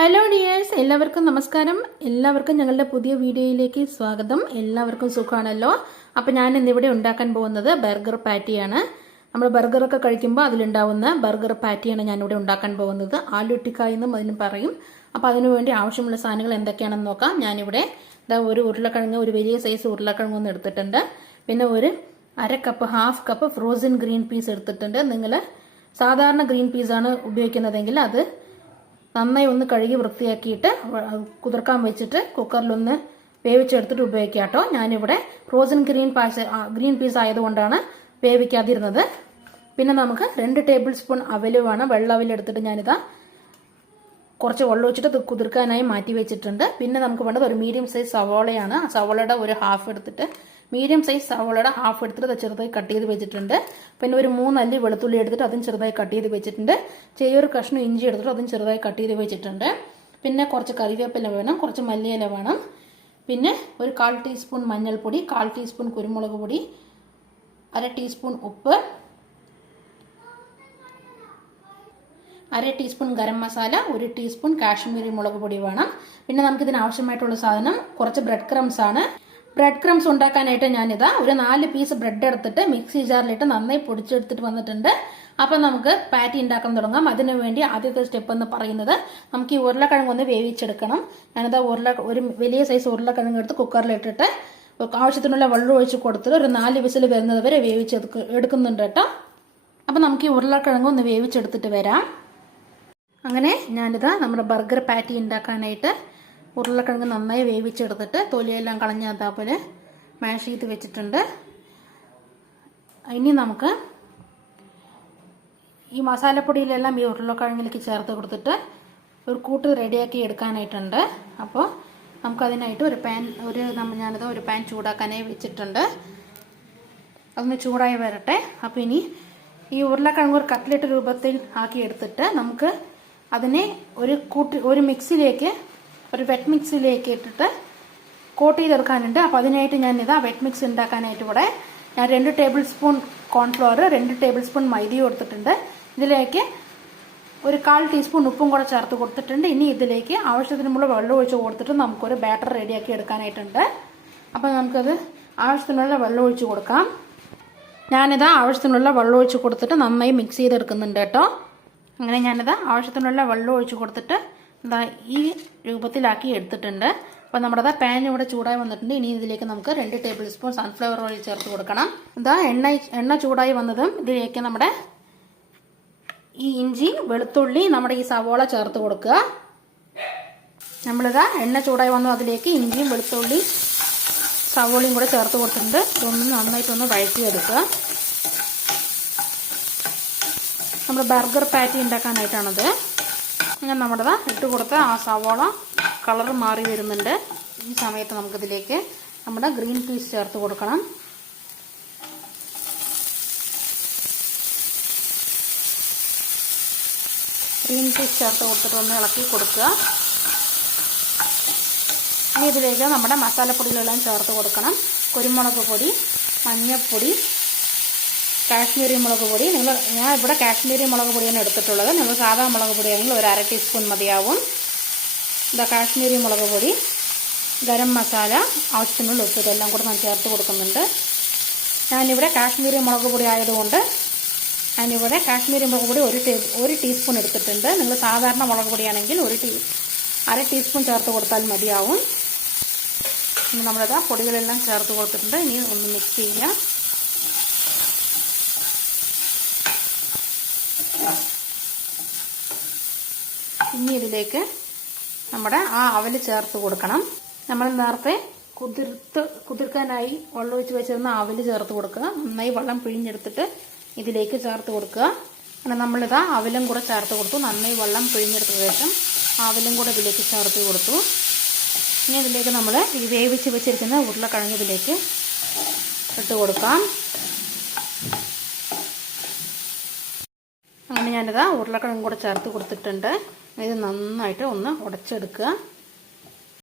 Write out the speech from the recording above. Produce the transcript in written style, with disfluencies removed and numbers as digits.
Hello dears, എല്ലാവർക്കും നമസ്കാരം. എല്ലാവർക്കും ഞങ്ങളുടെ പുതിയ വീഡിയോയിലേക്ക് സ്വാഗതം. എല്ലാവർക്കും സുഖമാണല്ലോ. അപ്പോൾ ഞാൻ ഇന്നിവിടെ ഉണ്ടാക്കാൻ പോകുന്നത് ബർഗർ പാറ്റിയാണ്. നമ്മൾ ബർഗറൊക്കെ കഴിക്കുമ്പോൾ അതിലുണ്ടാവുന്ന ബർഗർ പാറ്റിയാണ് ഞാനിവിടെ ഉണ്ടാക്കാൻ പോകുന്നത്. ആലു ടിക്ക എന്നും അതിന് പറയും. അപ്പോൾ അതിനുവേണ്ടി ആവശ്യമുള്ള സാധനങ്ങൾ എന്തൊക്കെയാണെന്ന് നോക്കാം. ഞാനിവിടെ ഒരു ഉരുളക്കിഴങ്ങ്, ഒരു വലിയ സൈസ് ഉരുളക്കിഴങ്ങ് ഒന്ന് എടുത്തിട്ടുണ്ട്. പിന്നെ ഒരു half cup frozen green peas എടുത്തിട്ടുണ്ട്. നിങ്ങൾ സാധാരണ ഗ്രീൻ പീസാണ് ഉപയോഗിക്കുന്നതെങ്കിൽ അത് നന്നായി ഒന്ന് കഴുകി വൃത്തിയാക്കിയിട്ട് കുതിർക്കാൻ വെച്ചിട്ട് കുക്കറിലൊന്ന് വേവിച്ചെടുത്തിട്ട് ഉപയോഗിക്കാം കേട്ടോ. ഞാനിവിടെ ഫ്രോസൺ ഗ്രീൻ പീസ് ആയതുകൊണ്ടാണ് വേവിക്കാതിരുന്നത്. പിന്നെ നമുക്ക് 2 ടേബിൾ സ്പൂൺ അവല് വേണം. വെള്ള അവല് എടുത്തിട്ട് ഞാനിതാ കുറച്ച് വെള്ളം ഒഴിച്ചിട്ട് കുതിർക്കാനായി മാറ്റി വെച്ചിട്ടുണ്ട്. പിന്നെ നമുക്ക് വേണ്ടത് ഒരു മീഡിയം സൈസ് സവോളയാണ്. സവോളയുടെ ഒരു ഹാഫ് എടുത്തിട്ട് അത് ചെറുതായി കട്ട് ചെയ്ത് വെച്ചിട്ടുണ്ട്. പിന്നെ ഒരു 3 അല്ലി വെളുത്തുള്ളി എടുത്തിട്ട് അതും ചെറുതായി കട്ട് ചെയ്ത് വെച്ചിട്ടുണ്ട്. ചെറിയൊരു കഷ്ണം ഇഞ്ചി എടുത്തിട്ട് അതും ചെറുതായി കട്ട് ചെയ്ത് വെച്ചിട്ടുണ്ട്. പിന്നെ കുറച്ച് കറിവേപ്പില വേണം, കുറച്ച് മല്ലിയില വേണം. പിന്നെ ഒരു 1/4 ടീസ്പൂൺ മഞ്ഞൾപ്പൊടി, 1/4 ടീസ്പൂൺ കുരുമുളക് പൊടി, 1/2 ടീസ്പൂൺ ഉപ്പ്, 1/2 ടീസ്പൂൺ ഗരം മസാല, 1 ടീസ്പൂൺ കാശ്മീരി മുളക് പൊടി വേണം. പിന്നെ നമുക്കിതിന് ആവശ്യമായിട്ടുള്ള സാധനം കുറച്ച് ബ്രെഡ് ക്രംസ് ആണ്. ബ്രെഡ് ക്രംസ് ഉണ്ടാക്കാനായിട്ട് ഞാനിതാ ഒരു 4 പീസ് ബ്രെഡ് എടുത്തിട്ട് മിക്സി ജാറിലിട്ട് നന്നായി പൊടിച്ചെടുത്തിട്ട് വന്നിട്ടുണ്ട്. അപ്പം നമുക്ക് പാറ്റി ഉണ്ടാക്കാൻ തുടങ്ങാം. അതിനു വേണ്ടി ആദ്യത്തെ സ്റ്റെപ്പ് എന്ന് പറയുന്നത് നമുക്ക് ഈ ഉരുളക്കിഴങ്ങ് ഒന്ന് വേവിച്ചെടുക്കണം. ഞാനിതാ ഒരു വലിയ സൈസ് ഉരുളക്കിഴങ്ങ് എടുത്ത് കുക്കറിലിട്ടിട്ട് ആവശ്യത്തിനുള്ള വെള്ളം ഒഴിച്ച് കൊടുത്തിട്ട് ഒരു 4 വിസിൽ വരുന്നത് വരെ എടുക്കുന്നുണ്ട് കേട്ടോ. അപ്പം നമുക്ക് ഈ ഉരുളക്കിഴങ്ങ് ഒന്ന് വേവിച്ചെടുത്തിട്ട് വരാം. അങ്ങനെ ഞാനിതാ നമ്മുടെ ബർഗർ പാറ്റി ഉണ്ടാക്കാനായിട്ട് ഉരുളക്കിഴങ്ങ് നന്നായി വേവിച്ചെടുത്തിട്ട് തൊലിയെല്ലാം കളഞ്ഞ് അതേപോലെ മാഷ് ചെയ്ത് വെച്ചിട്ടുണ്ട്. ഇനി നമുക്ക് ഈ മസാലപ്പൊടിയിലെല്ലാം ഈ ഉരുളക്കിഴങ്ങിലേക്ക് ചേർത്ത് കൊടുത്തിട്ട് ഒരു കൂട്ട് റെഡിയാക്കി എടുക്കാനായിട്ടുണ്ട്. അപ്പോൾ നമുക്കതിനായിട്ട് ഞാനിത് ഒരു പാൻ ചൂടാക്കാനായി വെച്ചിട്ടുണ്ട്. അതൊന്ന് ചൂടായി വരട്ടെ. അപ്പോൾ ഇനി ഈ ഉരുളക്കിഴങ്ങ് ഒരു കട്ട്ലറ്റ് രൂപത്തിൽ ആക്കി എടുത്തിട്ട് നമുക്ക് അതിനെ ഒരു വെറ്റ് മിക്സിലേക്ക് ഇട്ടിട്ട് കോട്ട് ചെയ്തെടുക്കാനുണ്ട്. അപ്പോൾ അതിനായിട്ട് ഞാനിതാ വെറ്റ് മിക്സ് ഉണ്ടാക്കാനായിട്ട് ഇവിടെ ഞാൻ 2 table spoon cornflour, 2 table spoon മൈദയും എടുത്തിട്ടുണ്ട്. ഇതിലേക്ക് ഒരു 1/4 ടീസ്പൂൺ ഉപ്പും കൂടെ ചേർത്ത് കൊടുത്തിട്ടുണ്ട്. ഇനി ഇതിലേക്ക് ആവശ്യത്തിനുള്ള വെള്ളം ഒഴിച്ച് കൊടുത്തിട്ട് നമുക്കൊരു ബാറ്റർ റെഡിയാക്കി എടുക്കാനായിട്ടുണ്ട്. അപ്പോൾ നമുക്കത് ആവശ്യത്തിനുള്ള വെള്ളം ഒഴിച്ച് കൊടുക്കാം. ഞാനിതാ ആവശ്യത്തിനുള്ള വെള്ളം ഒഴിച്ച് കൊടുത്തിട്ട് നന്നായി മിക്സ് ചെയ്തെടുക്കുന്നുണ്ട് കേട്ടോ. അങ്ങനെ ഞാനിതാ ആവശ്യത്തിനുള്ള വെള്ളം ഒഴിച്ച് കൊടുത്തിട്ട് ഈ രൂപത്തിലാക്കി എടുത്തിട്ടുണ്ട്. അപ്പോൾ നമ്മുടെ പാൻ ഇവിടെ ചൂടായി വന്നിട്ടുണ്ട്. ഇനി ഇതിലേക്ക് നമുക്ക് 2 ടേബിൾ സ്പൂൺ സൺഫ്ലവർ ഓയിൽ ചേർത്ത് കൊടുക്കണം. എണ്ണ ചൂടായി വന്നതും ഇതിലേക്ക് നമ്മുടെ ഈ ഇഞ്ചി, വെളുത്തുള്ളി, നമ്മുടെ ഈ സവോള ചേർത്ത് കൊടുക്കുക. എണ്ണ ചൂടായി വന്നു അതിലേക്ക് ഇഞ്ചിയും വെളുത്തുള്ളി സവോളയും കൂടെ ചേർത്ത് കൊടുത്തിട്ടുണ്ട്. ഇതൊന്ന് നന്നായിട്ടൊന്ന് വഴറ്റിയെടുക്കുക. നമ്മുടെ ബർഗർ പാറ്റി ഉണ്ടാക്കാനായിട്ടാണത്. അങ്ങനെ നമ്മുടെ ഇട്ട് കൊടുത്ത ആ സവോള കളർ മാറി വരുന്നുണ്ട്. ഈ സമയത്ത് നമുക്കിതിലേക്ക് നമ്മുടെ ഗ്രീൻ പീസ് ചേർത്ത് കൊടുക്കണം. ഗ്രീൻ പീസ് ചേർത്ത് കൊടുത്തിട്ട് ഒന്ന് ഇളക്കി കൊടുക്കുക. ഇനി ഇതിലേക്ക് നമ്മുടെ മസാലപ്പൊടികളെല്ലാം ചേർത്ത് കൊടുക്കണം. കുരുമുളക് പൊടി, മഞ്ഞൾപ്പൊടി, കാശ്മീരി മുളക് പൊടി. ഞാൻ ഇവിടെ കാശ്മീരി മുളക് പൊടിയാണ് എടുത്തിട്ടുള്ളത്. നിങ്ങൾ സാധാ മുളക് പൊടിയാണെങ്കിൽ ഒരു 1/2 ടീസ്പൂൺ മതിയാവും. കാശ്മീരി മുളക് പൊടി, ഗരം മസാല, ആവശ്യത്തിനുള്ള ഉപ്പ്, ഇതെല്ലാം കൂടെ ഞാൻ ചേർത്ത് കൊടുക്കുന്നുണ്ട്. ഞാനിവിടെ കാശ്മീരി മുളക് പൊടി ആയതുകൊണ്ട് ഞാനിവിടെ കാശ്മീരി മുളക് പൊടി 1 ടീസ്പൂൺ എടുത്തിട്ടുണ്ട്. നിങ്ങൾ സാധാരണ മുളക് പൊടിയാണെങ്കിൽ 1/2 ടീസ്പൂൺ ചേർത്ത് കൊടുത്താൽ മതിയാവും. ഇനി നമ്മളിതാ പൊടികളെല്ലാം ചേർത്ത് കൊടുത്തിട്ടുണ്ട്. ഇനി ഒന്ന് മിക്സ് ചെയ്യാം. ഇനി ഇതിലേക്ക് നമ്മുടെ ആ അവല് ചേർത്ത് കൊടുക്കണം. നമ്മൾ നേരത്തെ കുതിർക്കാനായി വെള്ളം ഒഴിച്ച് വെച്ചിരുന്ന അവല് ചേർത്ത് കൊടുക്കുക. നന്നായി വെള്ളം പിഴിഞ്ഞെടുത്തിട്ട് ഇതിലേക്ക് ചേർത്ത് കൊടുക്കുക. അങ്ങനെ നമ്മളിതാ അവലും കൂടെ ചേർത്ത് കൊടുത്തു. നന്നായി വെള്ളം പിഴിഞ്ഞെടുത്ത ശേഷം അവലും കൂടെ ഇതിലേക്ക് ചേർത്ത് കൊടുത്തു. ഇനി ഇതിലേക്ക് നമ്മൾ ഈ വേവിച്ച് വെച്ചിരിക്കുന്ന ഉരുളക്കിഴങ്ങ് ഇതിലേക്ക് ഇട്ട് കൊടുക്കാം. അങ്ങനെ ഞാനിതാ ഉരുളക്കിഴങ്ങ് കൂടെ ചേർത്ത് കൊടുത്തിട്ടുണ്ട്. ഇത് നന്നായിട്ട് ഒന്ന് ഉടച്ചെടുക്കുക.